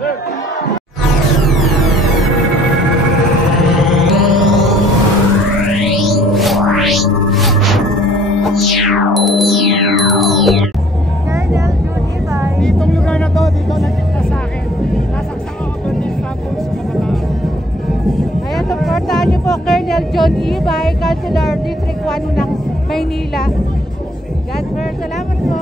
Ditong lugar na to, dito nagkita sa akin. Nasaksak ako doon din sa Bulls sa Kabataan. Ayan, supportahan niyo po Colonel John Ibay, Councilor District 1 ng Maynila. God bless, salamat po.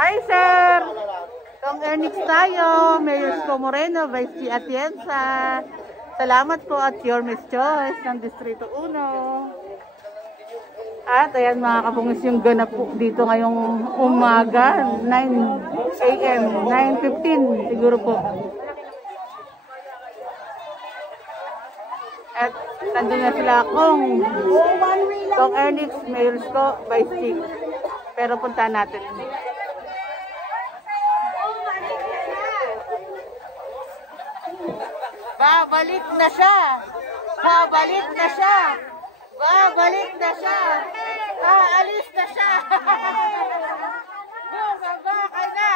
Hi sir! Tong Ernix tayo, Mayor Isko Moreno, Vice G. Atienza. Salamat po at your Miss Choice ng Distrito 1. At ayan mga kapungis yung ganap po dito ngayong umaga, 9 AM, 9:15 siguro po. At nandun na sila kung Ernix, Mayor Isko, Vice G. Pero punta natin. Babalik na siya! Babalik na siya! Babalik na siya! Aalis na siya! Bumaba ka na!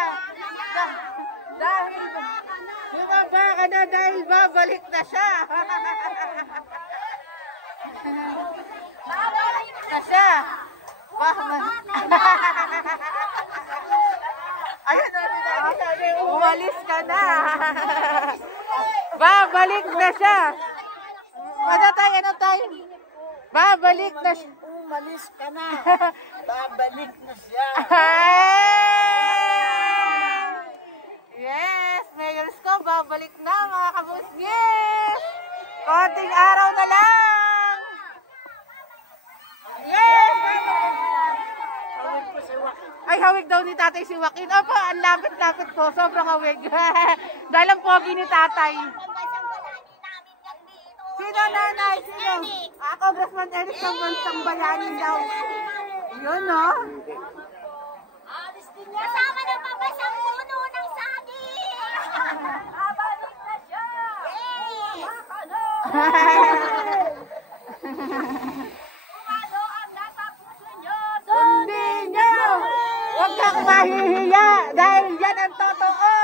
Bumaba ka na dahil babalik na siya! Babalik na siya! Ayun, umalis ka na! Babalik na siya! Ano tayo, ano tayo? Babalik na siya. Umalis ka na. Babalik na siya. Yes, Mayor Isko, babalik na mga kabusgis. Konting araw na lang. Yes! Ay, hawig daw ni tatay si Joaquin. Opo, ang lapit-lapit po. Sobrang hawig. Dahil ang pogi ni tatay. Sino nanay? Sino? Congressman Eric ng Bansang Bayanin daw. Yun, no? Kasama ng mabasang puno ng saging! Babalik na siya! Kumano ang nasa puso nyo! Sundin nyo! Huwag kang mahihiya dahil yan ang totoo!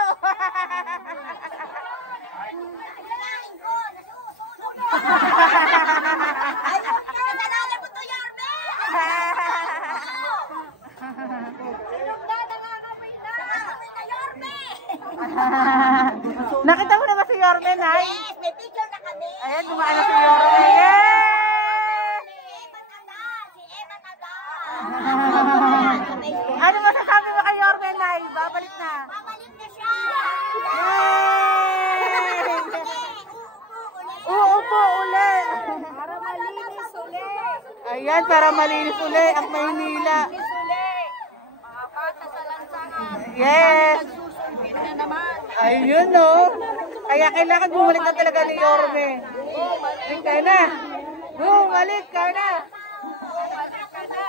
Nalain ko! Nasusunog ko! Ayun ka! Nalala mo to, Yorme! Silog na! Nangangamoy na! Nangangamoy na, Yorme! Nakita mo na ba si Yorme, Nay? Yes! May picture na kami! Ayan, dumaan si Yorme. Yes! Si Eman Agad! Ano masasabi mo kay Yorme, Nay? Babalik na. Babalik na siya! Yay! Uupo uli. Para malinis ulit! Ayan, para malinis uli ang Maynila. Mga bata sa lansangan! Yes! Nagsusumpit na naman! Ayun, no? Kaya kailangan bumalik na talaga ni Yorme. Bumalik ka na. Bumalik ka na. Bumalik ka na!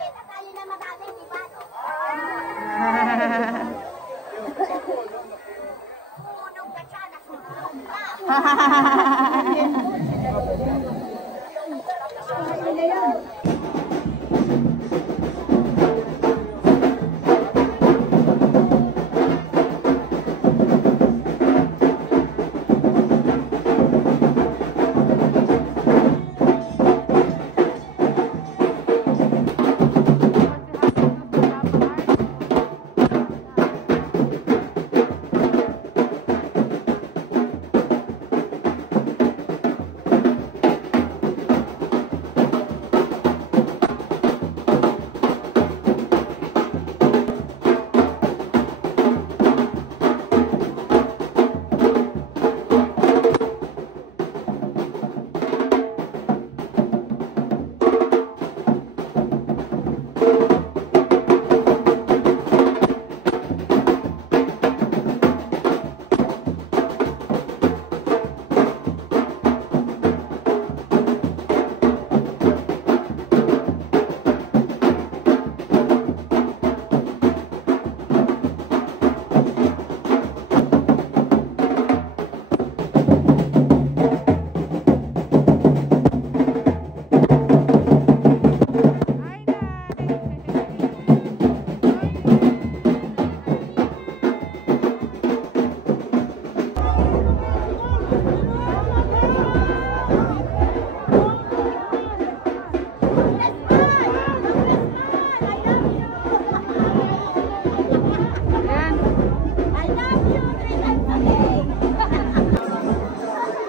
Nakasali na madami, di ba? Sunog ka siya, nasunog ka!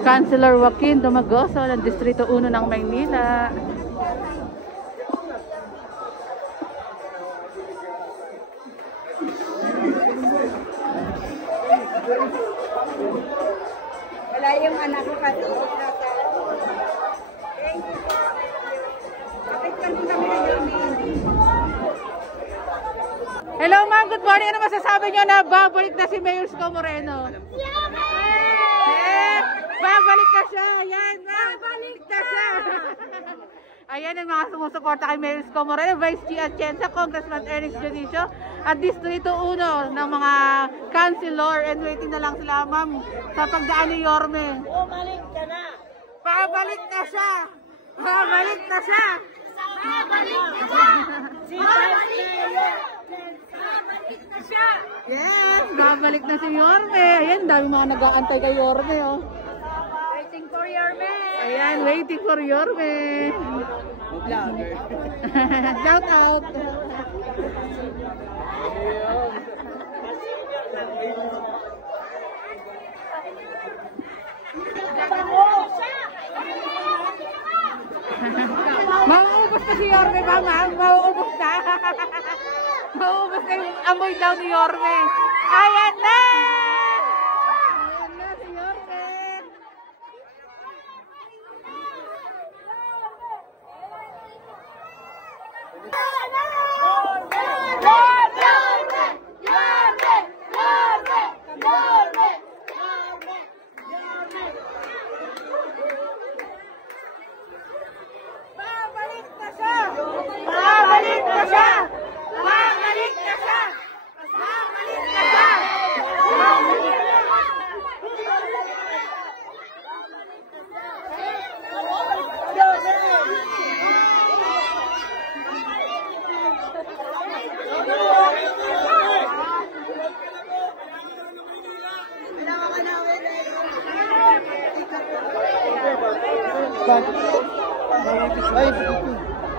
Councilor Joaquin Dumagoso ng Distrito 1 ng Maynila. Wala yung anak ko kasi. Hello ma'am, good morning. Ano masasabi niyo na babalik na si Mayor Isko Moreno? Yes! Babalik na siya! Ayan! Babalik na siya! Ayan ang mga sumusuporta kay Mayor Isko Moreno, Vice G. Atienza, Congressman Ernest Junicio, at Distrito 1 ng mga councilor, and waiting na lang sila ma'am sa pagdaan ni Yorme. Bumalik ka na. Babalik na siya! Babalik na siya! Babalik na siya! Si Mayor. Babalik na siya! Yes! Babalik na si Yorme. Ayan, dami mga nag-aantay kay Yorme, oh. Waiting for your man! Ayan, waiting for Yorme. Shout out. ito si Yorme ba, ma'am? Mauubos na. Mauubos na yung amoy daw ni Yorme. Ayan na! Ayan na si Yorme. Babalik na siya! Babalik na siya! Babalik na siya! Babalik na siya!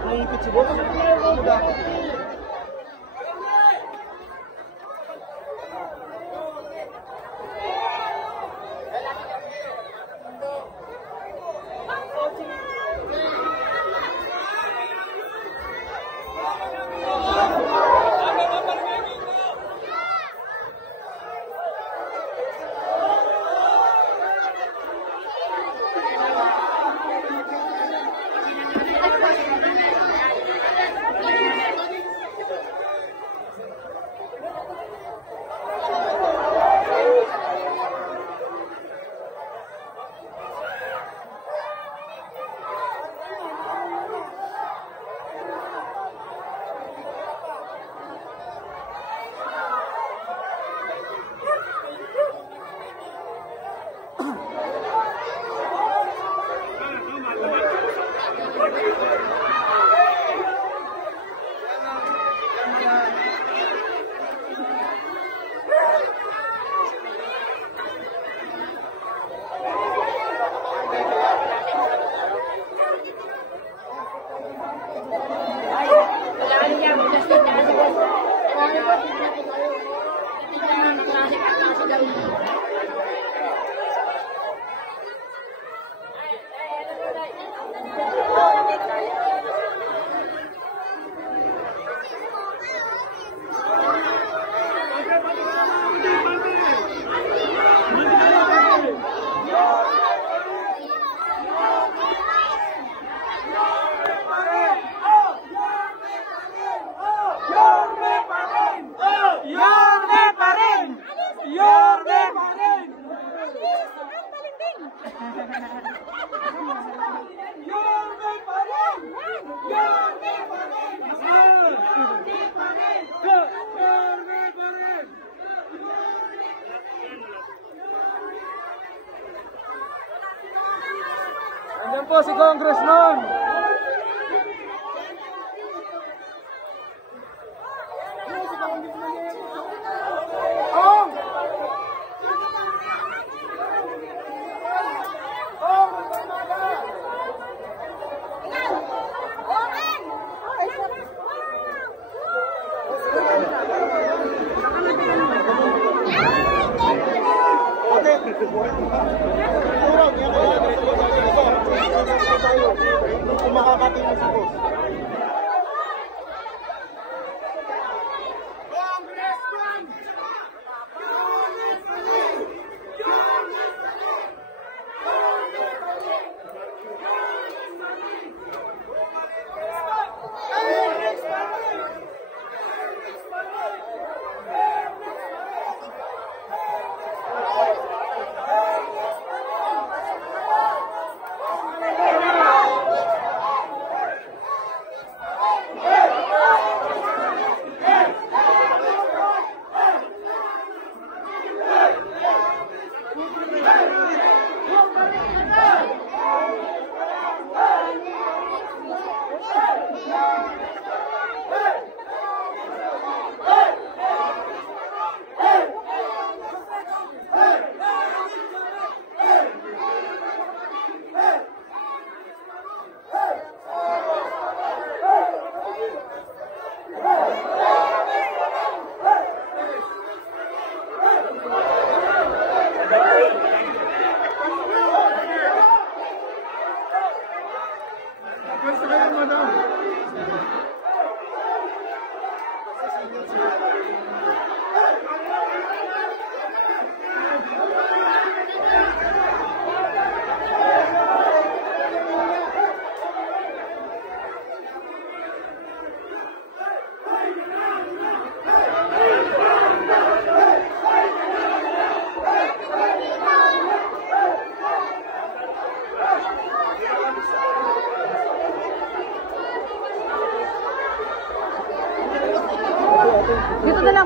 Naipit si boss. Ayan po si Congressman. Makakatingin si boss.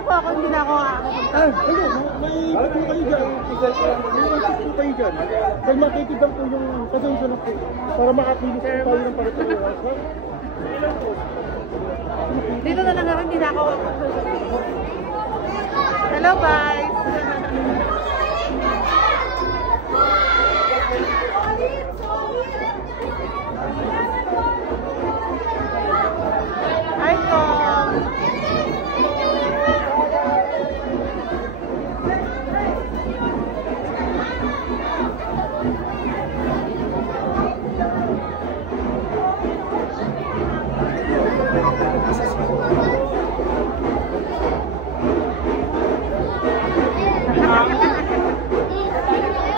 po ako, hindi na ako kakapunta. Hindi, may ikot po kayo dyan. May ikot po kayo dyan. Dahil makikita po yung pasensya na po. Para makakilos po tayo ng pagkatuloy. Dito na lang hindi na ako. Hello, guys. Hi, Tom.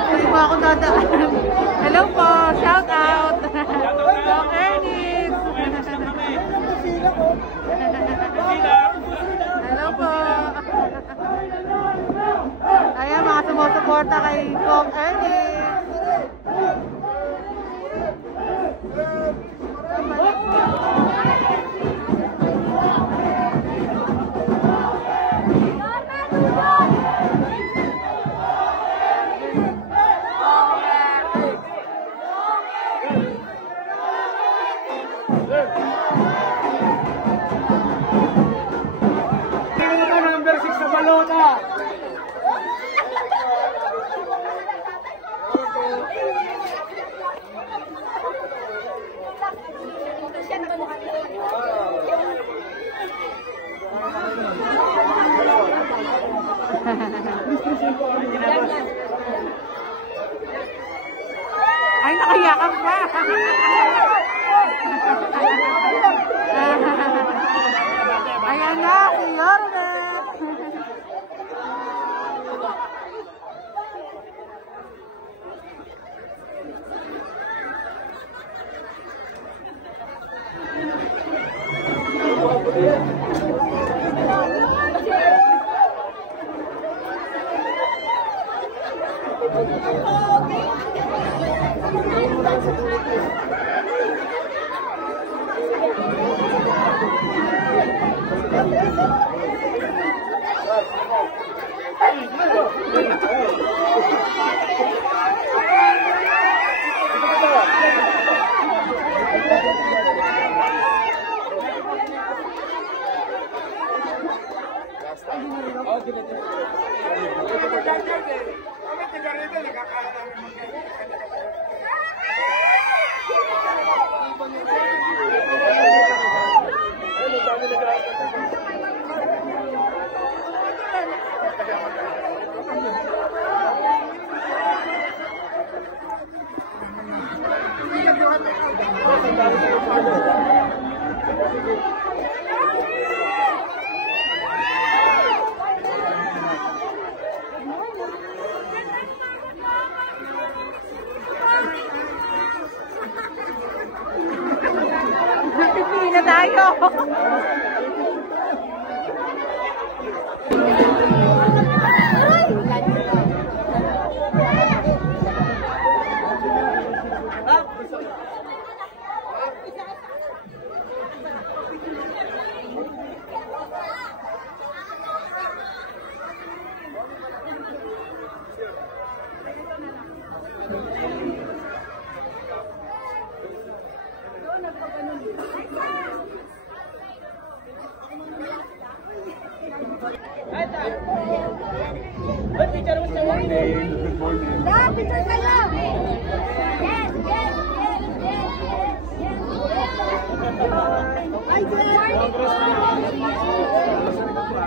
Hindi mo ako dadaan. Hello po, shout out. Doc Ernest. Hello po. Ayan, mga sumusuporta kay Doc Ernest. Number 6 sa balota. Ay, nakayakap pa. Ayan na, si Yormet. Pipili na tayo. Picture kayo! Yes, yes, yes, yes, yes, yes.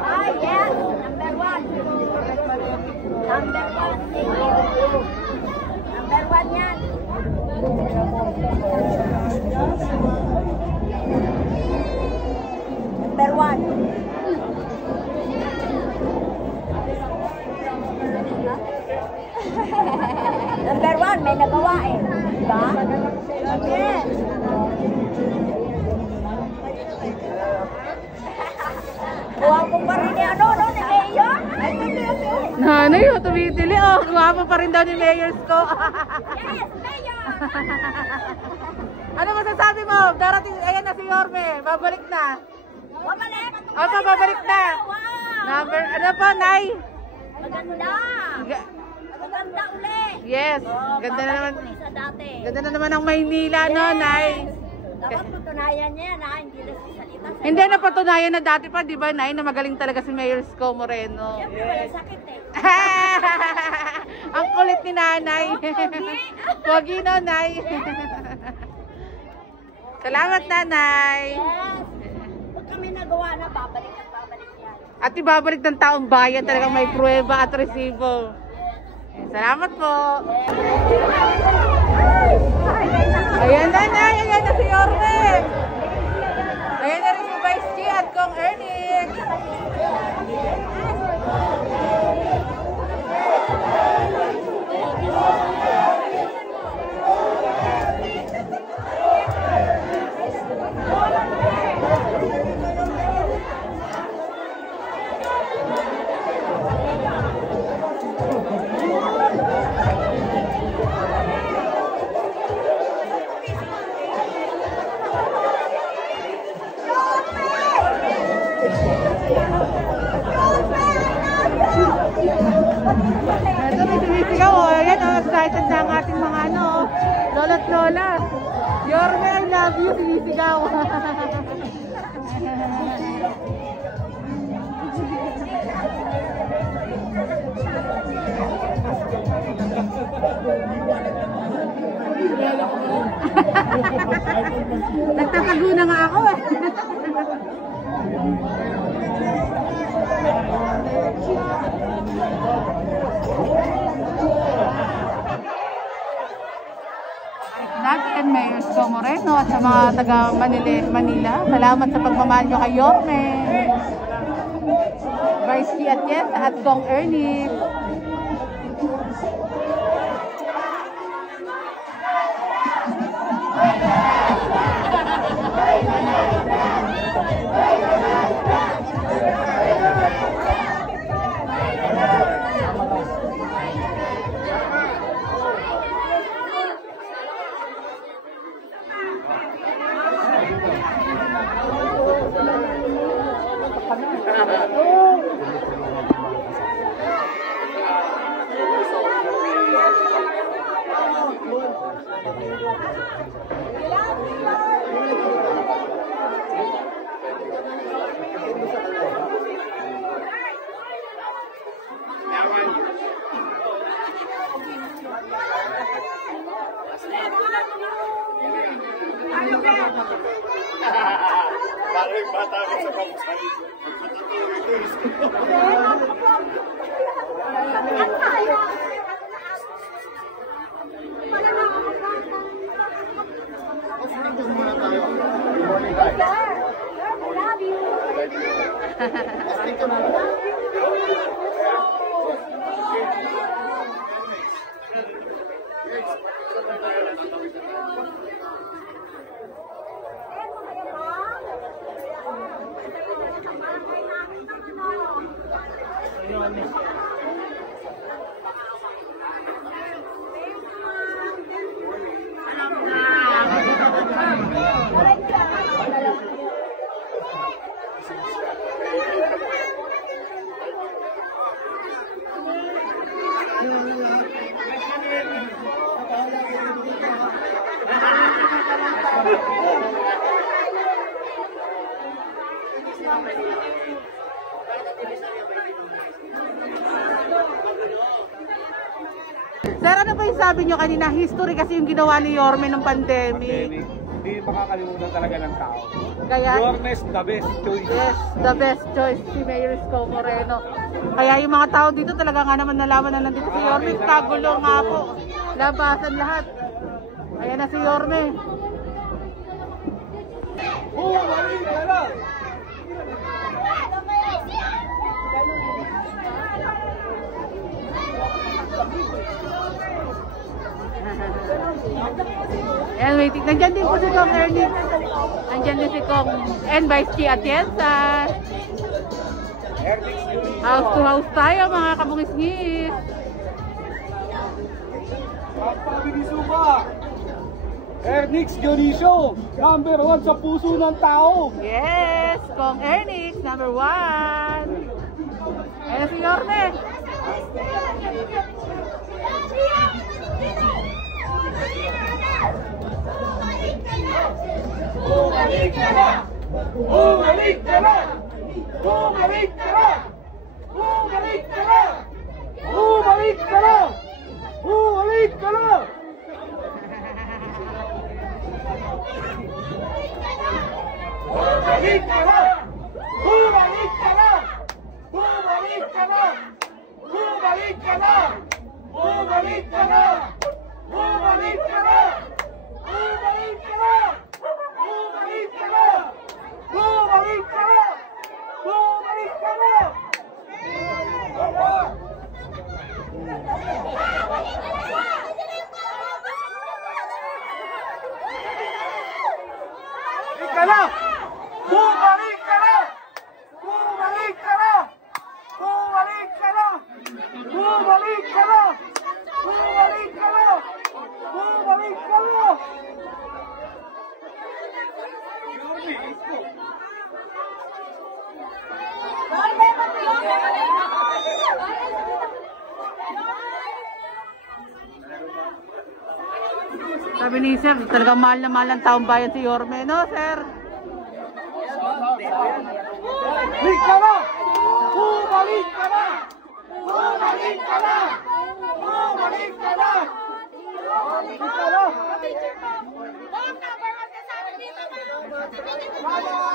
Ay, yes! Number one! Number one! Number one yan! Number one! Number one, may nagawa eh. Diba? Yes. Guwapo pa rin ni ano, no? Ni Mayor? Nanay, tumitili. Oh, guwapo pa rin daw ni Mayor's ko. Yes, Mayor! Ano masasabi mo? Darating, ayan na si Yorme. Babalik na. Babalik! Babalik na. Wow! Ano po, Nay? Maganda. Maganda uli. Yes. Ganda na naman. Sa dati. Ganda na naman ang Maynila, no, Nay? Dapat patunayan niya yan, ha? Hindi na salita. Hindi, napatunayan na dati pa, di ba, Nay, na magaling talaga si Mayor Isko Moreno. Siyempre, walang sakit eh. Ang kulit ni Nanay. Pogi, no, Nay? Salamat, Nanay. Yes. Pag kami nagawa na, babalik at babalik yan. At ibabalik ng taong bayan talagang may pruweba at resibo. Salamat po. Ayan na, Nay. Ayan na si Yorme. Ayan na rin si Vice G at Kong Ernix. Ito may sumisigaw, oh. Ayan, oh, excited na ang ating mga lola't lola. Yorme, I love you, sumisigaw. Nagtatago na nga ako eh. Natin Mayor Isko Moreno at sa mga taga Manila. Salamat sa pagmamahal nyo kay Yorme, Vice G at Kong Ernix. Bakit bata ko sa kamusahin? Sir, ano ba yung sabi nyo kanina? History kasi yung ginawa ni Yorme ng pandemic. Hindi makakalimutan talaga ng tao. Kaya, Yorme's the best choice. yes, the best choice si Mayor Isko Moreno. Kaya yung mga tao dito talaga nga naman nalaman na nandito si Yorme. Kagulo nga po. Labasan lahat. Ayan na si Yorme. Ayan, waiting. Nandyan din po si Kong Ernix. Nandyan din si Kong and Vice G Atienza. House to house tayo mga kabungis-ngis. Ernix Dionisio, number 1 sa puso ng tao. Yes, Kong Ernix, number 1. Ayan si Yorme. Bumalik ka na! Bumalik ka na! Bumalik ka na! Bumalik ka na! Bumalik ka na! Bumalik ka na! Bumalik ka na! Bumalik ka na! Bumalik ka na! Bumalik ka na! Bumalik ka na! Bumalik ka na! Bumalik ka na! Bumalik ka na! Bumalik ka na! Bumalik ka na! Ka na! Bumalik ka na! Bumalik ka na! Bumalik ka na! Bumalik ka na! Bumalik ka na! Bumalik ka na! Sabi ni Sir, talagang mahal na mahal ang taong bayan si Yorme, no, Sir? Bumalik ka na! Bumalik ka na! Bumalik ka na! Bumalik ka na! Bumalik ka na!